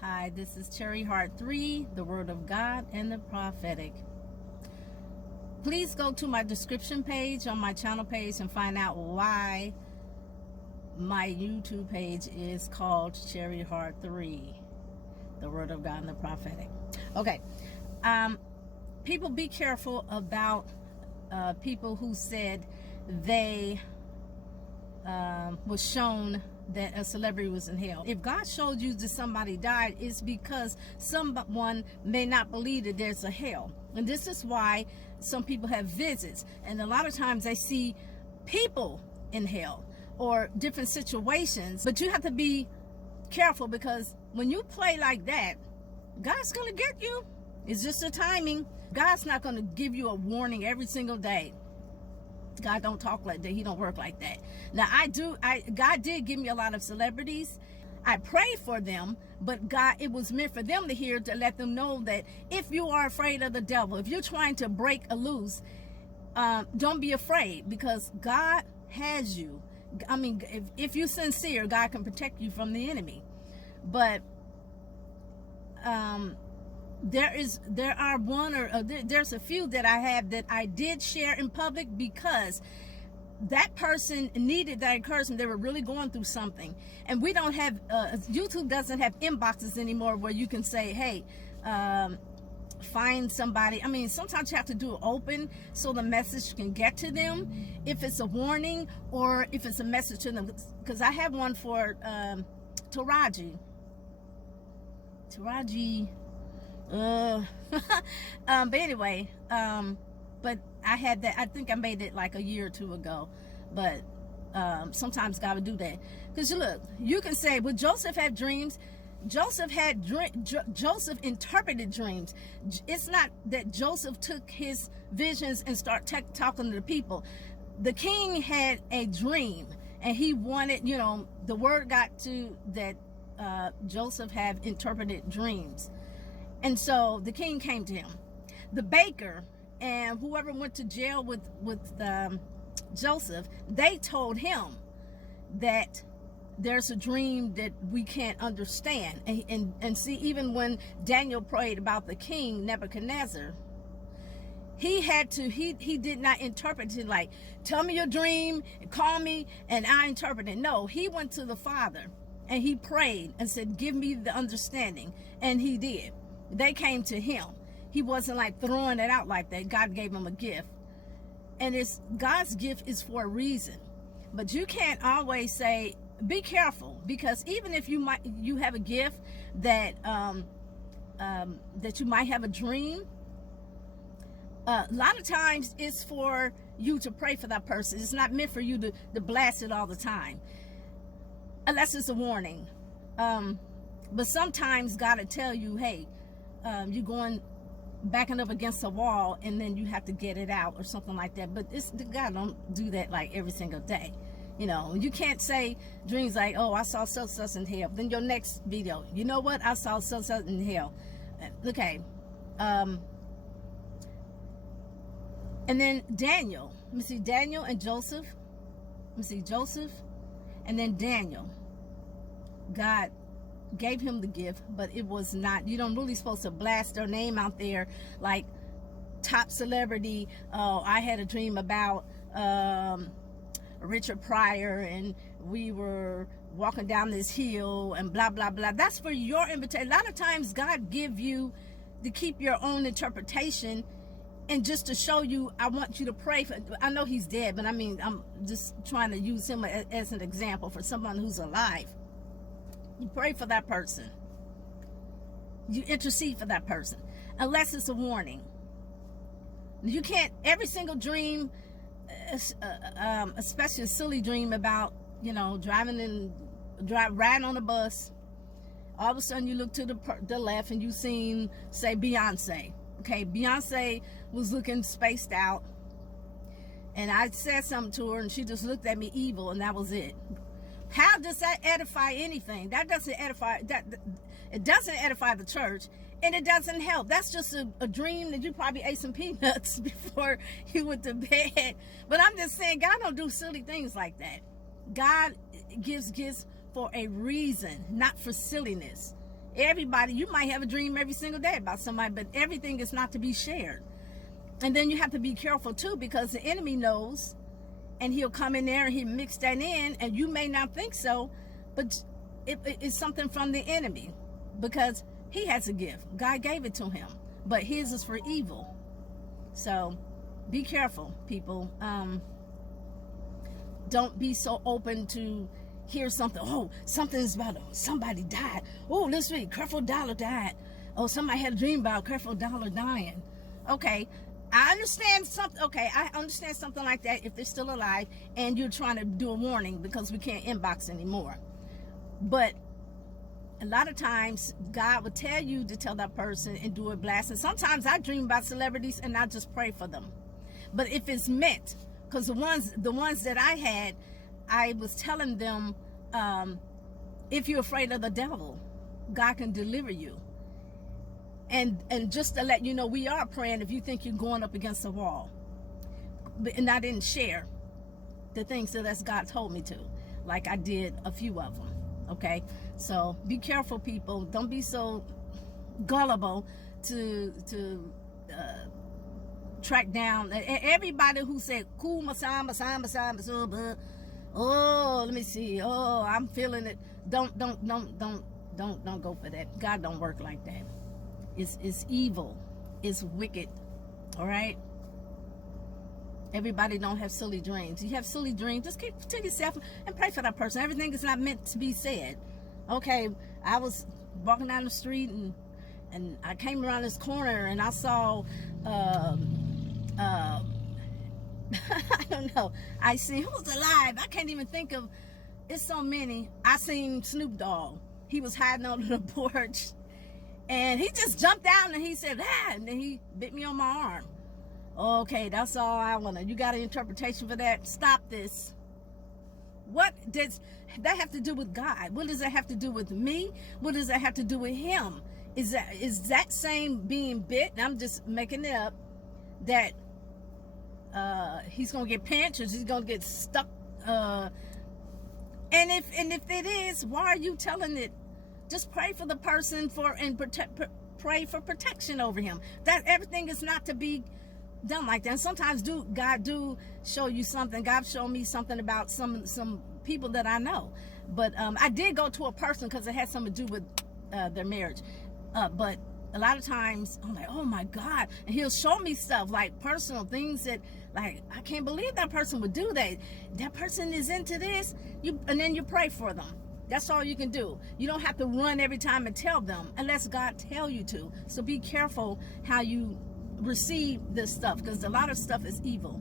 Hi, this is Cherry Heart 3, the Word of God and the Prophetic. Please go to my description page on my channel page and find out why my YouTube page is called Cherry Heart 3, the Word of God and the Prophetic. Okay, people be careful about people who said they was shown that a celebrity was in hell. If God showed you that somebody died, it's because someone may not believe that there's a hell. And this is why some people have visits, and a lot of times they see people in hell or different situations. But you have to be careful, because when you play like that, God's gonna get you. It's just the timing. God's not gonna give you a warning every single day. God don't talk like that. He don't work like that. Now God did give me a lot of celebrities. I prayed for them, but God, it was meant for them to hear, to let them know that if you are afraid of the devil, if you're trying to break a loose, don't be afraid, because God has you. I mean, if you're sincere, God can protect you from the enemy. But there's a few that I have that I did share in public, because that person needed that encouragement. They were really going through something, and we don't have YouTube doesn't have inboxes anymore where you can say, hey, find somebody. I mean, sometimes you have to do it open so the message can get to them, if it's a warning or if it's a message to them. Because I have one for Taraji. But anyway, but I had that, I think I made it like a year or two ago. But sometimes God would do that, because look, you can say, well, Joseph had dreams. Joseph interpreted dreams. It's not that Joseph took his visions and started talking to the people. The king had a dream, and he wanted, the word got to that Joseph had interpreted dreams. And so the king came to him. The baker and whoever went to jail with Joseph, they told him that there's a dream that we can't understand. And see, even when Daniel prayed about the king Nebuchadnezzar, he did not interpret it like, tell me your dream, call me, and I interpret it. No, he went to the Father and he prayed and said, give me the understanding. And he did. They came to him. He wasn't like throwing it out like that. God gave him a gift, and God's gift is for a reason. But you can't always say, be careful, because even if you have a gift that that you might have a dream, a lot of times it's for you to pray for that person. It's not meant for you to blast it all the time, unless it's a warning. But sometimes God will tell you, hey, you're backing up against a wall, and then you have to get it out or something like that. But God don't do that like every single day. You can't say dreams like, oh, I saw such in hell. Then your next video, you know what? I saw such in hell. Okay. And then Daniel. Let me see, Daniel and Joseph. Let me see, Joseph and then Daniel. God gave him the gift, but it was not, you don't really supposed to blast their name out there like top celebrity. Oh, I had a dream about Richard Pryor, and we were walking down this hill and blah blah blah. That's for your invitation. A lot of times God give you to keep your own interpretation, and just to show you, I want you to pray for. I know he's dead, but I mean, I'm just trying to use him as an example for someone who's alive. You pray for that person. You intercede for that person, unless it's a warning. You can't, every single dream, especially a silly dream about, riding on a bus. All of a sudden you look to the left and you seen, say, Beyonce. Okay, Beyonce was looking spaced out, and I said something to her, and she just looked at me evil, and that was it. How does that edify anything? That doesn't edify, it doesn't edify the church, and it doesn't help. That's just a dream that you probably ate some peanuts before you went to bed. But I'm just saying, God don't do silly things like that. God gives gifts for a reason, not for silliness. Everybody, you might have a dream every single day about somebody, but everything is not to be shared. And then you have to be careful too, because the enemy knows, and he'll come in there and he'll mix that in, and you may not think so, but it's something from the enemy, because he has a gift. God gave it to him, but his is for evil. So be careful, people. Don't be so open to hear something. Oh, something's about somebody died. Oh, this week Creflo Dollar died. Oh, somebody had a dream about Creflo Dollar dying. Okay, I understand something. Okay, I understand something like that if they're still alive and you're trying to do a warning because we can't inbox anymore. But a lot of times God would tell you to tell that person and do a blast. And sometimes I dream about celebrities and I just pray for them. But if it's meant, because the ones that I had, I was telling them, if you're afraid of the devil, God can deliver you. And just to let you know, we are praying if you think you're going up against a wall. And I didn't share the things that God told me to, like I did a few of them. Okay, so be careful, people. Don't be so gullible to track down everybody who said cool masama. Oh, let me see. Oh, I'm feeling it. Don't go for that. God don't work like that. It's evil. It's wicked. All right. Everybody don't have silly dreams. You have silly dreams, just keep to yourself and pray for that person. Everything is not meant to be said. Okay, I was walking down the street and I came around this corner and I saw I don't know. I seen who's alive. I can't even think of. It's so many. I seen Snoop Dogg. He was hiding under the porch, and he just jumped out and he said, "Ah!" And then he bit me on my arm. Okay, that's all I want to. You got an interpretation for that? Stop this. What does that have to do with God? What does that have to do with me? What does that have to do with him? Is that same being bit? I'm just making it up. That he's gonna get pinched or he's gonna get stuck. And if it is, why are you telling it? Just pray for the person pray for protection over him. That everything is not to be done like that. And sometimes God do show you something. God showed me something about some people that I know. But I did go to a person because it had something to do with their marriage. But a lot of times I'm like, oh my God. And he'll show me stuff like personal things that like, I can't believe that person would do that. That person is into this. And then you pray for them. That's all you can do. You don't have to run every time and tell them unless God tell you to. So be careful how you receive this stuff, because a lot of stuff is evil.